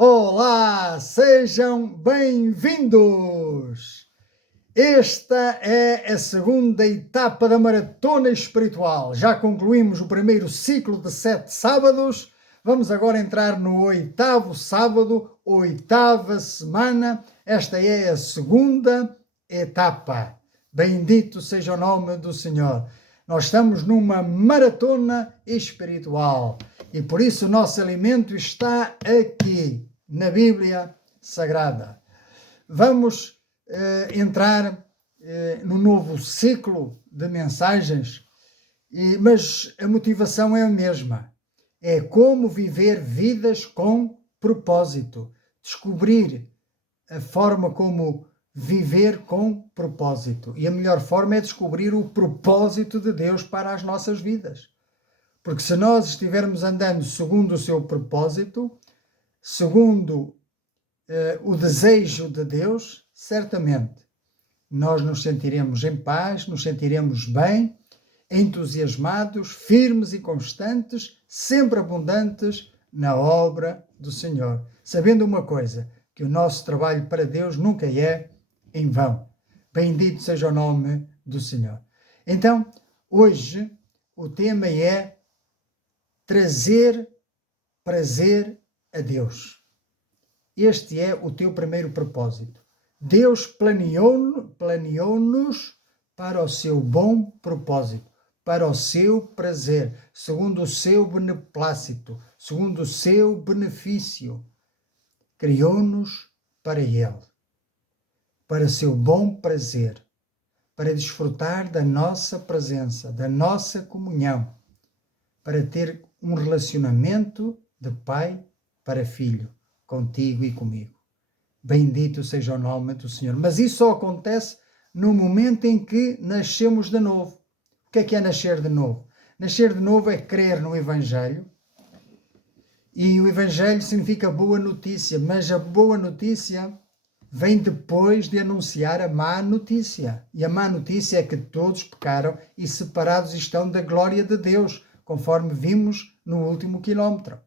Olá, sejam bem-vindos! Esta é a segunda etapa da Maratona Espiritual. Já concluímos o primeiro ciclo de 7 sábados. Vamos agora entrar no 8º sábado, 8ª semana. Esta é a segunda etapa. Bendito seja o nome do Senhor. Nós estamos numa maratona espiritual e por isso o nosso alimento está aqui, na Bíblia Sagrada. Vamos entrar no novo ciclo de mensagens, mas a motivação é a mesma. É como viver vidas com propósito. Descobrir a forma como viver com propósito. E a melhor forma é descobrir o propósito de Deus para as nossas vidas. Porque se nós estivermos andando segundo o seu propósito, segundo o desejo de Deus, certamente nós nos sentiremos em paz, nos sentiremos bem, entusiasmados, firmes e constantes, sempre abundantes na obra do Senhor. Sabendo uma coisa, que o nosso trabalho para Deus nunca é em vão. Bendito seja o nome do Senhor. Então, hoje, o tema é trazer prazer a Deus. Este é o teu primeiro propósito. Deus planeou-nos para o seu bom propósito, para o seu prazer, segundo o seu beneplácito, segundo o seu benefício. Criou-nos para Ele, para o seu bom prazer, para desfrutar da nossa presença, da nossa comunhão, para ter um relacionamento de pai para filho, contigo e comigo. Bendito seja o nome do Senhor. Mas isso só acontece no momento em que nascemos de novo. O que é nascer de novo? Nascer de novo é crer no Evangelho. E o Evangelho significa boa notícia, mas a boa notícia vem depois de anunciar a má notícia. E a má notícia é que todos pecaram e separados estão da glória de Deus, conforme vimos no último quilómetro.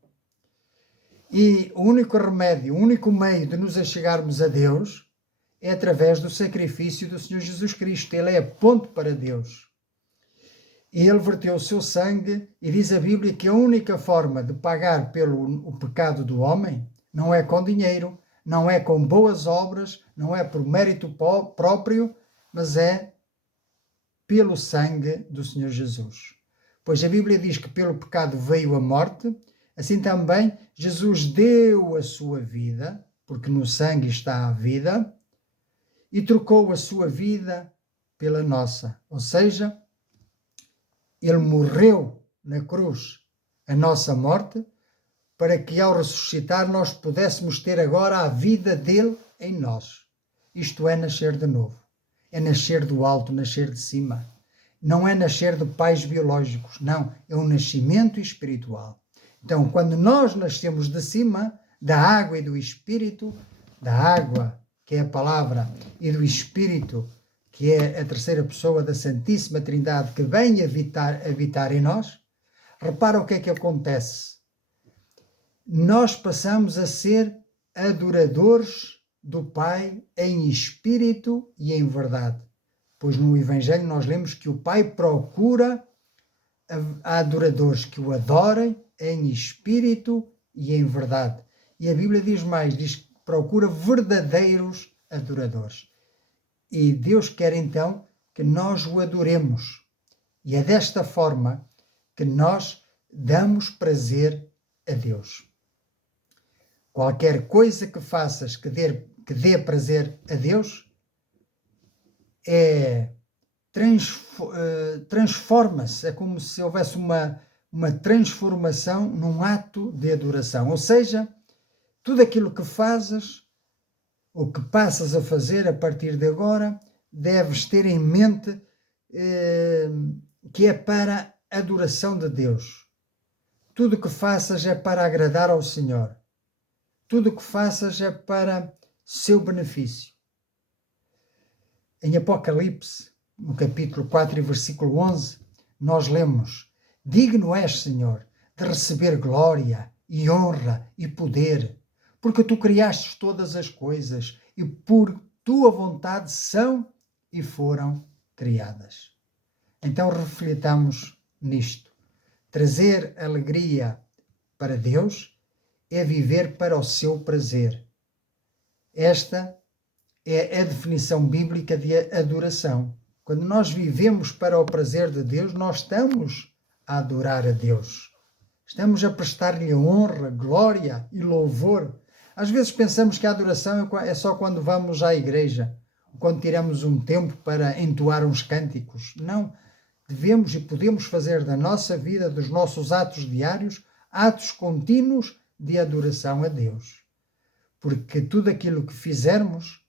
E o único remédio, o único meio de nos achegarmos a Deus é através do sacrifício do Senhor Jesus Cristo. Ele é ponto para Deus. E Ele verteu o seu sangue, e diz a Bíblia que a única forma de pagar pelo pecado do homem não é com dinheiro, não é com boas obras, não é por mérito próprio, mas é pelo sangue do Senhor Jesus. Pois a Bíblia diz que pelo pecado veio a morte, assim também Jesus deu a sua vida, porque no sangue está a vida, e trocou a sua vida pela nossa. Ou seja, Ele morreu na cruz a nossa morte, para que ao ressuscitar nós pudéssemos ter agora a vida dele em nós. Isto é nascer de novo. É nascer do alto, nascer de cima. Não é nascer de pais biológicos, não. É um nascimento espiritual. Então, quando nós nascemos de cima, da água e do Espírito, da água, que é a palavra, e do Espírito, que é a terceira pessoa da Santíssima Trindade, que vem habitar em nós, repara o que é que acontece. Nós passamos a ser adoradores do Pai em espírito e em verdade. Pois no Evangelho nós lemos que o Pai procura adoradores que o adorem em espírito e em verdade. E a Bíblia diz mais, diz que procura verdadeiros adoradores. E Deus quer então que nós o adoremos. E é desta forma que nós damos prazer a Deus. Qualquer coisa que faças que dê prazer a Deus transforma-se, é como se houvesse uma transformação num ato de adoração. Ou seja, tudo aquilo que fazes, ou que passas a fazer a partir de agora, deves ter em mente que é para a adoração de Deus. Tudo o que faças é para agradar ao Senhor. Tudo o que faças é para seu benefício. Em Apocalipse, no capítulo 4 e versículo 11, nós lemos: Digno és, Senhor, de receber glória e honra e poder, porque tu criaste todas as coisas e por tua vontade são e foram criadas. Então reflitamos nisto. Trazer alegria para Deus é viver para o seu prazer. Esta é a definição bíblica de adoração. Quando nós vivemos para o prazer de Deus, nós estamos a adorar a Deus. Estamos a prestar-lhe honra, glória e louvor. Às vezes pensamos que a adoração é só quando vamos à igreja, quando tiramos um tempo para entoar uns cânticos. Não. Devemos e podemos fazer da nossa vida, dos nossos atos diários, atos contínuos de adoração a Deus. Porque tudo aquilo que fizermos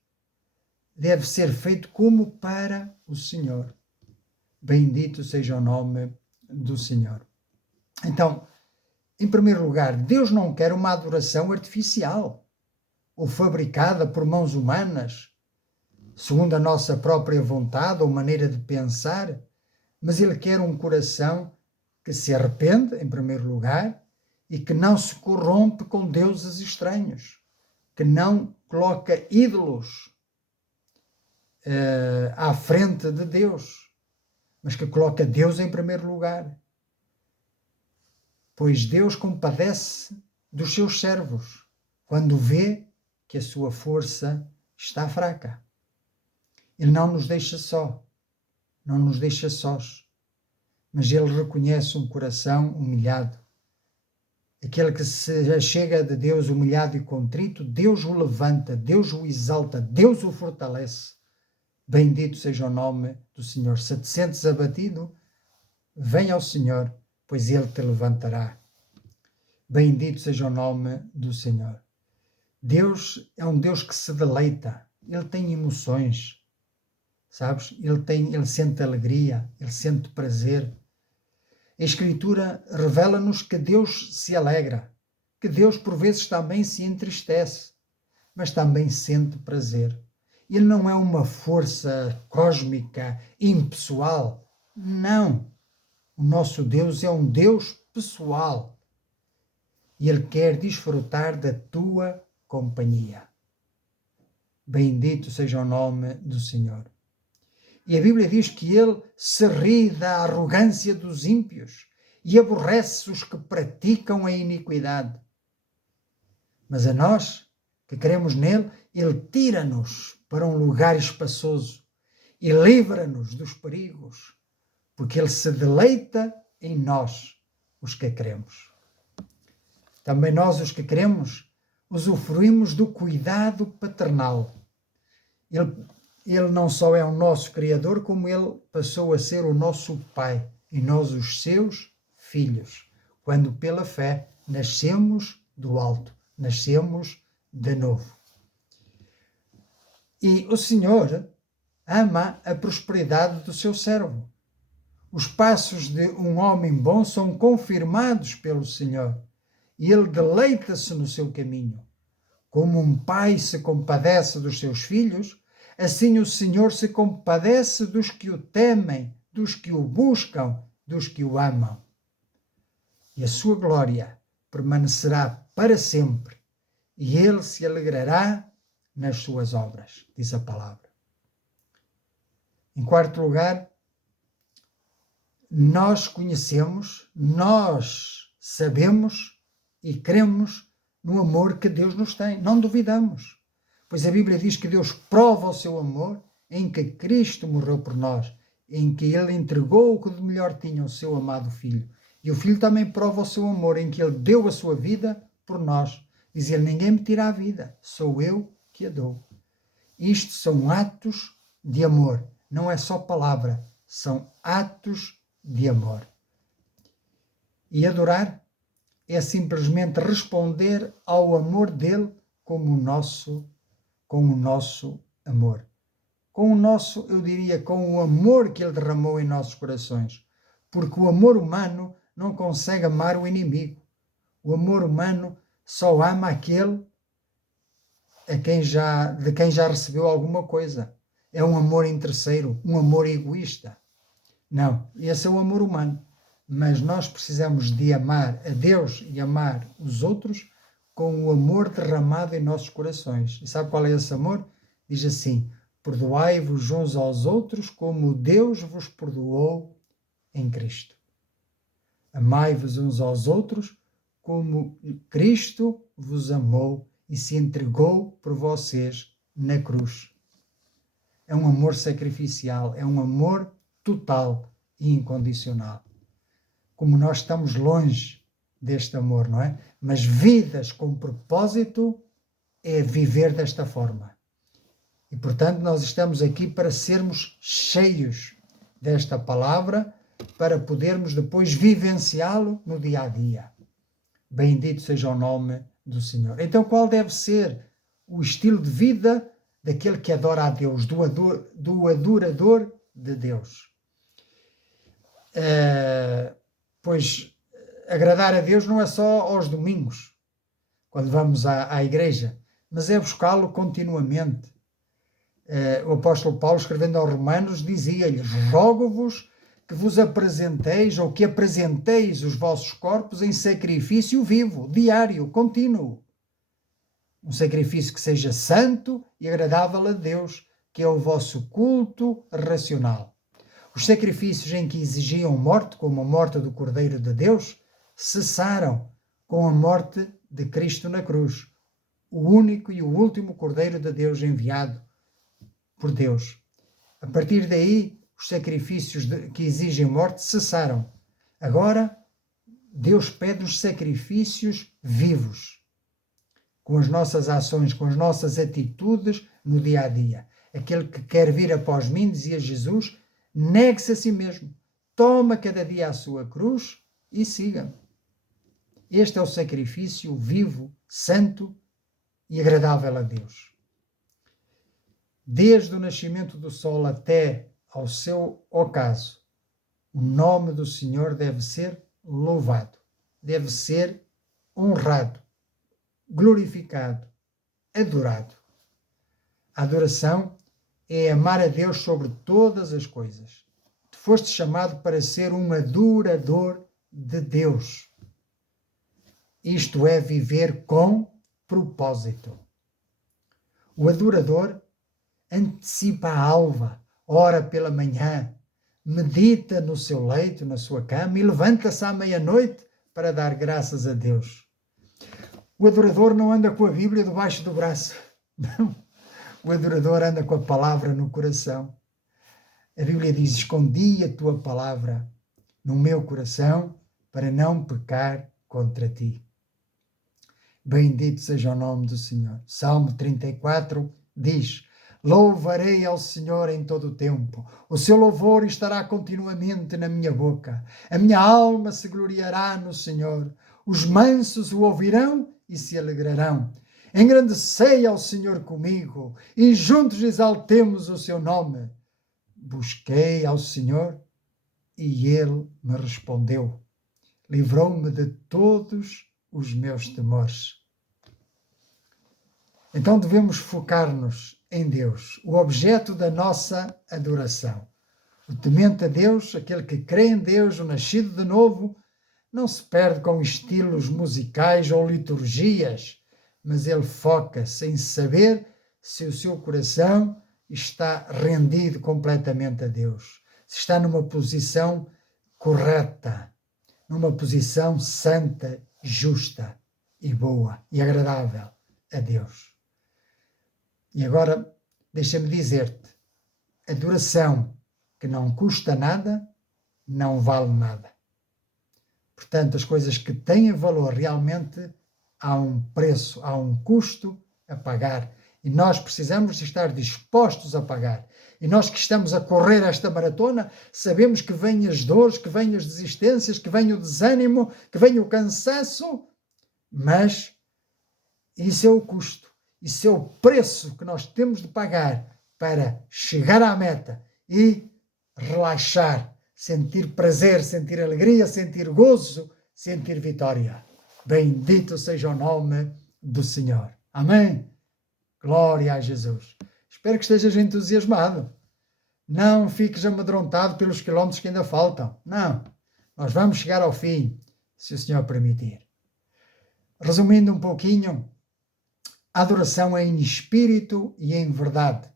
deve ser feito como para o Senhor. Bendito seja o nome do Senhor. Então, em primeiro lugar, Deus não quer uma adoração artificial ou fabricada por mãos humanas, segundo a nossa própria vontade ou maneira de pensar, mas Ele quer um coração que se arrepende, em primeiro lugar, e que não se corrompe com deuses estranhos, que não coloca ídolos à frente de Deus, mas que coloca Deus em primeiro lugar. Pois Deus compadece dos seus servos quando vê que a sua força está fraca. Ele não nos deixa só, não nos deixa sós, mas Ele reconhece um coração humilhado. Aquele que se achega de Deus humilhado e contrito, Deus o levanta, Deus o exalta, Deus o fortalece. Bendito seja o nome do Senhor. Se te sentes abatido, vem ao Senhor, pois Ele te levantará. Bendito seja o nome do Senhor. Deus é um Deus que se deleita. Ele tem emoções, sabes? Ele sente alegria, Ele sente prazer. A Escritura revela-nos que Deus se alegra, que Deus por vezes também se entristece, mas também sente prazer. Ele não é uma força cósmica, impessoal. Não. O nosso Deus é um Deus pessoal. E Ele quer desfrutar da tua companhia. Bendito seja o nome do Senhor. E a Bíblia diz que Ele se ri da arrogância dos ímpios e aborrece os que praticam a iniquidade. Mas a nós, que cremos nele, Ele tira-nos para um lugar espaçoso e livra-nos dos perigos, porque Ele se deleita em nós, os que cremos. Também nós, os que cremos, usufruímos do cuidado paternal. Ele não só é o nosso Criador, como Ele passou a ser o nosso Pai, e nós os seus filhos, quando pela fé nascemos do alto, nascemos de novo. E o Senhor ama a prosperidade do seu servo. Os passos de um homem bom são confirmados pelo Senhor, e Ele deleita-se no seu caminho. Como um pai se compadece dos seus filhos, assim o Senhor se compadece dos que o temem, dos que o buscam, dos que o amam. E a sua glória permanecerá para sempre, e Ele se alegrará nas suas obras, diz a palavra. Em quarto lugar, nós conhecemos, nós sabemos e cremos no amor que Deus nos tem. Não duvidamos. Pois a Bíblia diz que Deus prova o seu amor em que Cristo morreu por nós, em que Ele entregou o que de melhor tinha, o seu amado Filho. E o Filho também prova o seu amor em que Ele deu a sua vida por nós. Diz Ele, ninguém me tira a vida, sou eu que a dou. Isto são atos de amor, não é só palavra, são atos de amor. E adorar é simplesmente responder ao amor dele com o nosso amor. Eu diria, com o amor que ele derramou em nossos corações. Porque o amor humano não consegue amar o inimigo. O amor humano só ama aquele de quem já recebeu alguma coisa. É um amor interesseiro, um amor egoísta. Não, esse é o amor humano. Mas nós precisamos de amar a Deus e amar os outros com o amor derramado em nossos corações. E sabe qual é esse amor? Diz assim: perdoai-vos uns aos outros como Deus vos perdoou em Cristo. Amai-vos uns aos outros como Cristo vos amou e se entregou por vocês na cruz. É um amor sacrificial, é um amor total e incondicional. Como nós estamos longe deste amor, não é? Mas vidas com propósito é viver desta forma. E, portanto, nós estamos aqui para sermos cheios desta palavra, para podermos depois vivenciá-lo no dia a dia. Bendito seja o nome do Senhor. Então, qual deve ser o estilo de vida daquele que adora a Deus, do adorador de Deus? Pois agradar a Deus não é só aos domingos, quando vamos à igreja, mas é buscá-lo continuamente. O apóstolo Paulo, escrevendo aos Romanos, dizia-lhes: rogo-vos que vos apresenteis ou que apresenteis os vossos corpos em sacrifício vivo, diário, contínuo. Um sacrifício que seja santo e agradável a Deus, que é o vosso culto racional. Os sacrifícios em que exigiam morte, como a morte do Cordeiro de Deus, cessaram com a morte de Cristo na cruz, o único e o último Cordeiro de Deus enviado por Deus. A partir daí, os sacrifícios que exigem morte cessaram. Agora, Deus pede os sacrifícios vivos, com as nossas ações, com as nossas atitudes no dia a dia. Aquele que quer vir após mim, dizia Jesus, negue-se a si mesmo, toma cada dia a sua cruz e siga-me. Este é o sacrifício vivo, santo e agradável a Deus. Desde o nascimento do sol até ao seu ocaso, o nome do Senhor deve ser louvado, deve ser honrado, glorificado, adorado. A adoração é amar a Deus sobre todas as coisas. Tu foste chamado para ser um adorador de Deus. Isto é viver com propósito. O adorador antecipa a alva, ora pela manhã, medita no seu leito, na sua cama e levanta-se à meia-noite para dar graças a Deus. O adorador não anda com a Bíblia debaixo do braço. Não. O adorador anda com a palavra no coração. A Bíblia diz: escondi a tua palavra no meu coração para não pecar contra ti. Bendito seja o nome do Senhor. Salmo 34 diz: louvarei ao Senhor em todo o tempo. O seu louvor estará continuamente na minha boca. A minha alma se gloriará no Senhor. Os mansos o ouvirão e se alegrarão. Engrandecei ao Senhor comigo e juntos exaltemos o seu nome. Busquei ao Senhor e ele me respondeu. Livrou-me de todos os meus temores. Então devemos focar-nos em Deus, o objeto da nossa adoração. O temente a Deus, aquele que crê em Deus, o nascido de novo, não se perde com estilos musicais ou liturgias, mas ele foca-se em saber se o seu coração está rendido completamente a Deus, se está numa posição correta, numa posição santa, justa e boa e agradável a Deus. E agora, deixa-me dizer-te, adoração que não custa nada, não vale nada. Portanto, as coisas que têm valor realmente há um preço, há um custo a pagar. E nós precisamos de estar dispostos a pagar. E nós que estamos a correr esta maratona, sabemos que vêm as dores, que vêm as desistências, que vem o desânimo, que vem o cansaço, mas isso é o custo, isso é o preço que nós temos de pagar para chegar à meta e relaxar, sentir prazer, sentir alegria, sentir gozo, sentir vitória. Bendito seja o nome do Senhor. Amém? Glória a Jesus. Espero que estejas entusiasmado. Não fiques amedrontado pelos quilómetros que ainda faltam. Não. Nós vamos chegar ao fim, se o Senhor permitir. Resumindo um pouquinho, a adoração é em espírito e em verdade.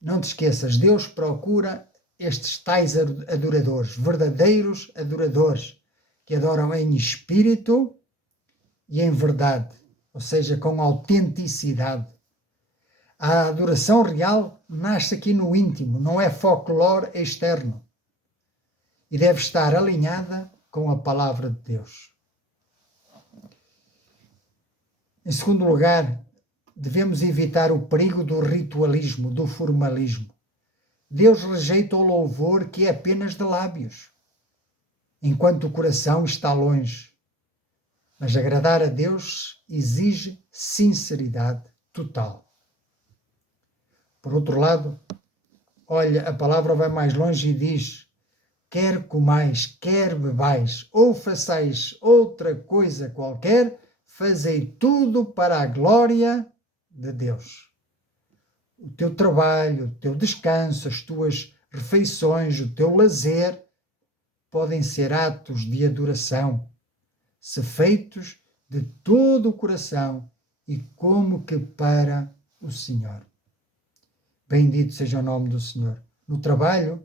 Não te esqueças, Deus procura estes tais adoradores, verdadeiros adoradores, que adoram em espírito e em verdade, ou seja, com autenticidade. A adoração real nasce aqui no íntimo, não é folclore externo. E deve estar alinhada com a palavra de Deus. Em segundo lugar, devemos evitar o perigo do ritualismo, do formalismo. Deus rejeita o louvor que é apenas de lábios, enquanto o coração está longe. Mas agradar a Deus exige sinceridade total. Por outro lado, olha, a palavra vai mais longe e diz: quer comais, quer bebais, ou façais outra coisa qualquer, fazei tudo para a glória de Deus. O teu trabalho, o teu descanso, as tuas refeições, o teu lazer podem ser atos de adoração, se feitos de todo o coração e como que para o Senhor. Bendito seja o nome do Senhor. No trabalho,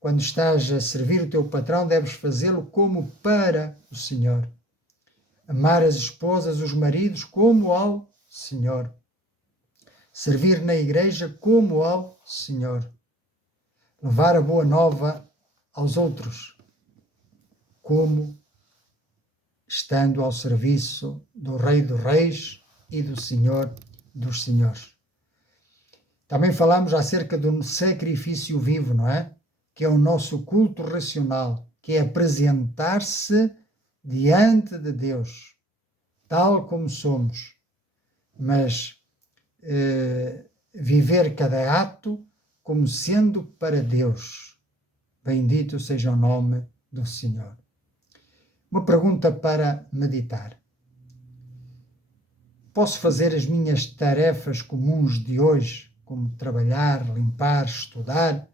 quando estás a servir o teu patrão, deves fazê-lo como para o Senhor. Amar as esposas, os maridos, como ao Senhor. Servir na igreja como ao Senhor. Levar a boa nova aos outros, como estando ao serviço do Rei dos Reis e do Senhor dos Senhores. Também falamos acerca do sacrifício vivo, não é? Que é o nosso culto racional, que é apresentar-se diante de Deus, tal como somos, mas viver cada ato como sendo para Deus. Bendito seja o nome do Senhor. Uma pergunta para meditar. Posso fazer as minhas tarefas comuns de hoje, como trabalhar, limpar, estudar,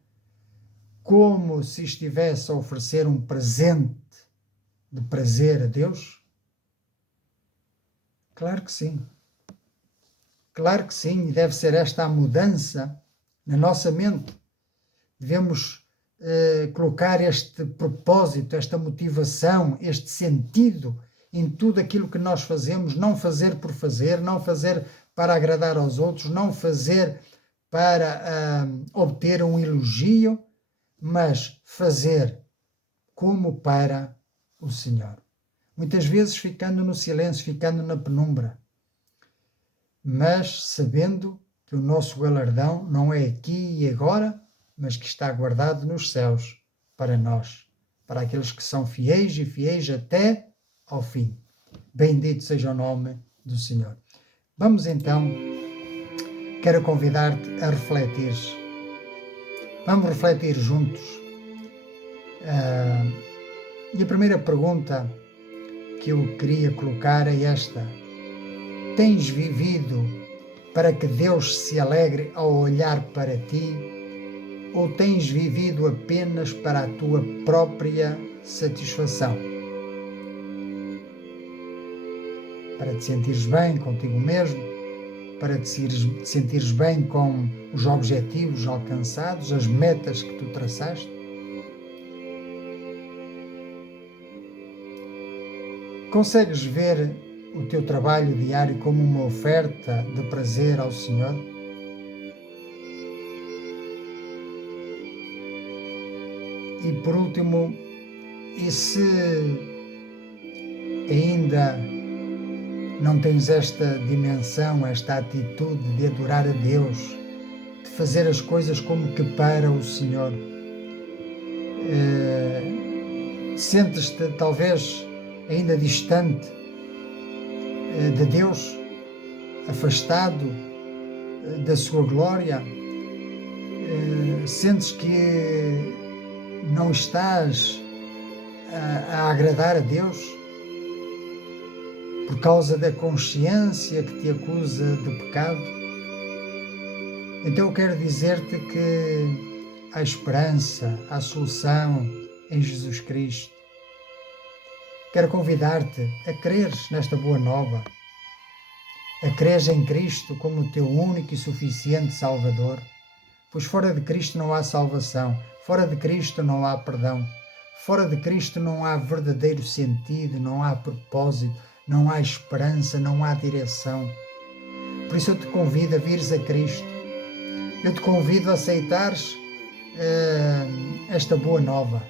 como se estivesse a oferecer um presente de prazer a Deus? Claro que sim. Claro que sim, e deve ser esta a mudança na nossa mente. Devemos colocar este propósito, esta motivação, este sentido em tudo aquilo que nós fazemos, não fazer por fazer, não fazer para agradar aos outros, não fazer para obter um elogio, mas fazer como para o Senhor. Muitas vezes ficando no silêncio, ficando na penumbra, mas sabendo que o nosso galardão não é aqui e agora, mas que está guardado nos céus para nós, para aqueles que são fiéis e fiéis até ao fim. Bendito seja o nome do Senhor. Vamos então, quero convidar-te a refletir. Vamos refletir juntos. E a primeira pergunta que eu queria colocar é esta: tens vivido para que Deus se alegre ao olhar para ti, ou tens vivido apenas para a tua própria satisfação? Para te sentires bem contigo mesmo, para te sentires bem com os objetivos alcançados, as metas que tu traçaste? Consegues ver o teu trabalho diário como uma oferta de prazer ao Senhor? E por último, e se ainda não tens esta dimensão, esta atitude de adorar a Deus, de fazer as coisas como que para o Senhor, sentes-te talvez ainda distante de Deus, afastado da sua glória, sentes que não estás a agradar a Deus por causa da consciência que te acusa de pecado? Então eu quero dizer-te que há esperança, há solução em Jesus Cristo. Quero convidar-te a creres nesta boa nova, a creres em Cristo como o teu único e suficiente Salvador? Pois fora de Cristo não há salvação, fora de Cristo não há perdão, fora de Cristo não há verdadeiro sentido, não há propósito, não há esperança, não há direção. Por isso eu te convido a vires a Cristo, eu te convido a aceitares esta boa nova,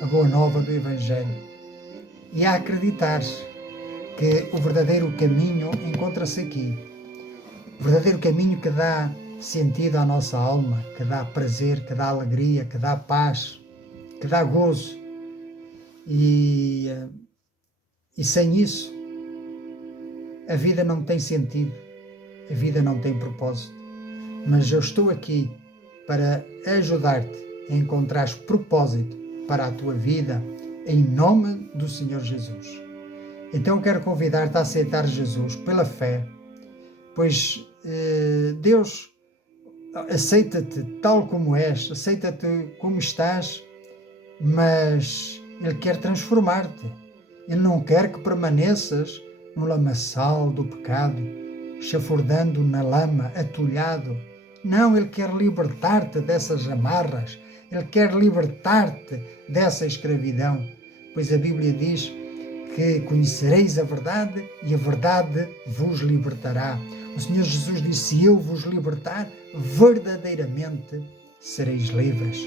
a boa nova do Evangelho, e a acreditares que o verdadeiro caminho encontra-se aqui, o verdadeiro caminho que dá sentido à nossa alma, que dá prazer, que dá alegria, que dá paz, que dá gozo. E sem isso, a vida não tem sentido, a vida não tem propósito. Mas eu estou aqui para ajudar-te a encontrar propósito para a tua vida, em nome do Senhor Jesus. Então eu quero convidar-te a aceitar Jesus pela fé, pois Deus aceita-te tal como és, aceita-te como estás, mas Ele quer transformar-te. Ele não quer que permaneças no lamaçal do pecado, chafurdando na lama, atulhado. Não, Ele quer libertar-te dessas amarras, Ele quer libertar-te dessa escravidão, pois a Bíblia diz que conhecereis a verdade e a verdade vos libertará. O Senhor Jesus disse: se eu vos libertar, verdadeiramente sereis livres.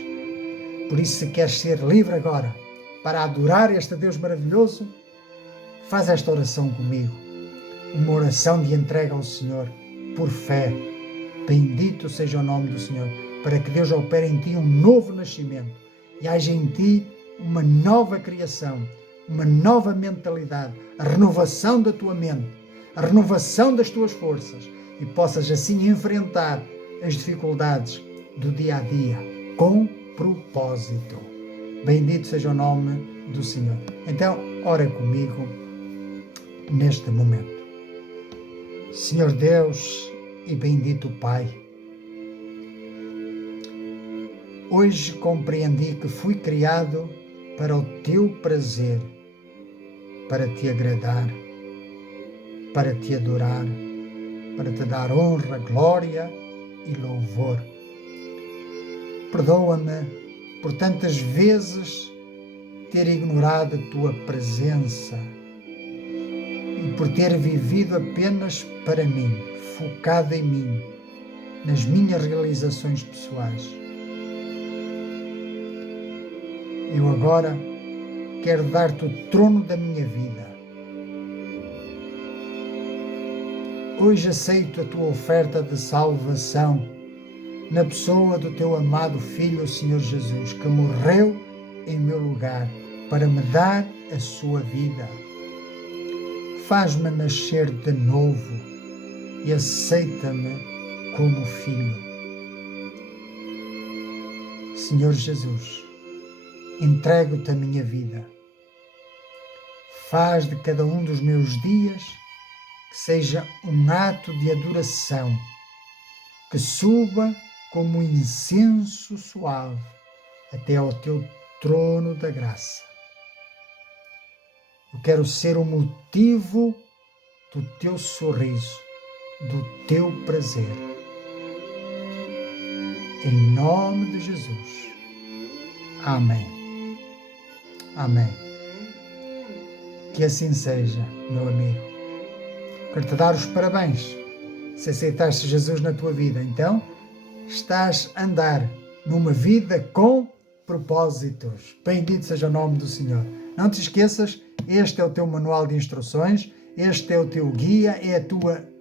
Por isso, se queres ser livre agora, para adorar este Deus maravilhoso, faz esta oração comigo. Uma oração de entrega ao Senhor, por fé. Bendito seja o nome do Senhor, para que Deus opere em ti um novo nascimento e haja em ti uma nova criação, uma nova mentalidade, a renovação da tua mente, a renovação das tuas forças, e possas assim enfrentar as dificuldades do dia a dia com propósito. Bendito seja o nome do Senhor. Então, ora comigo neste momento. Senhor Deus e bendito Pai, hoje compreendi que fui criado para o teu prazer, para te agradar, para te adorar, para te dar honra, glória e louvor. Perdoa-me por tantas vezes ter ignorado a tua presença e por ter vivido apenas para mim, focado em mim, nas minhas realizações pessoais. Eu agora quero dar-te o trono da minha vida. Hoje aceito a tua oferta de salvação na pessoa do teu amado Filho, o Senhor Jesus, que morreu em meu lugar para me dar a sua vida. Faz-me nascer de novo e aceita-me como filho. Senhor Jesus, entrego-te a minha vida. Faz de cada um dos meus dias que seja um ato de adoração, que suba como um incenso suave até ao teu trono da graça. Eu quero ser o motivo do teu sorriso, do teu prazer. Em nome de Jesus. Amém. Amém. Que assim seja, meu amigo. Quero te dar os parabéns se aceitaste Jesus na tua vida. Então, estás a andar numa vida com propósitos. Bendito seja o nome do Senhor. Não te esqueças, este é o teu manual de instruções, este é o teu guia, é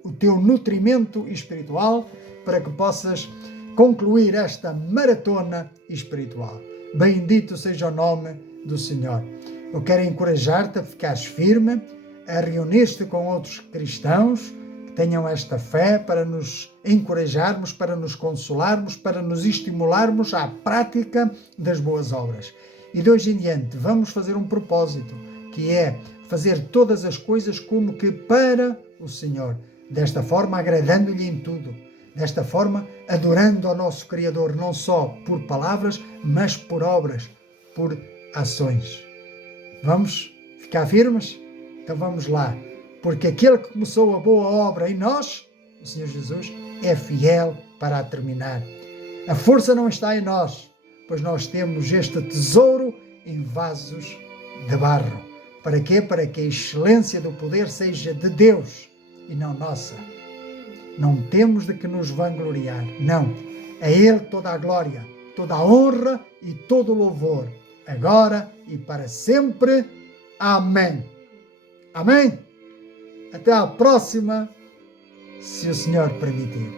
o teu nutrimento espiritual para que possas concluir esta maratona espiritual. Bendito seja o nome do Senhor. Eu quero encorajar-te a ficares firme, a reunir-te com outros cristãos que tenham esta fé para nos encorajarmos, para nos consolarmos, para nos estimularmos à prática das boas obras. E de hoje em diante vamos fazer um propósito, que é fazer todas as coisas como que para o Senhor, desta forma agradando-lhe em tudo, desta forma adorando ao nosso Criador, não só por palavras, mas por obras, por ações. Vamos ficar firmes? Então vamos lá. porque aquele que começou a boa obra em nós, o Senhor Jesus, é fiel para a terminar. A força não está em nós, pois nós temos este tesouro em vasos de barro. Para quê? Para que a excelência do poder seja de Deus e não nossa. Não temos de que nos vangloriar, não. A Ele toda a glória, toda a honra e todo o louvor, agora e para sempre. Amém. Amém? Até à próxima, se o Senhor permitir.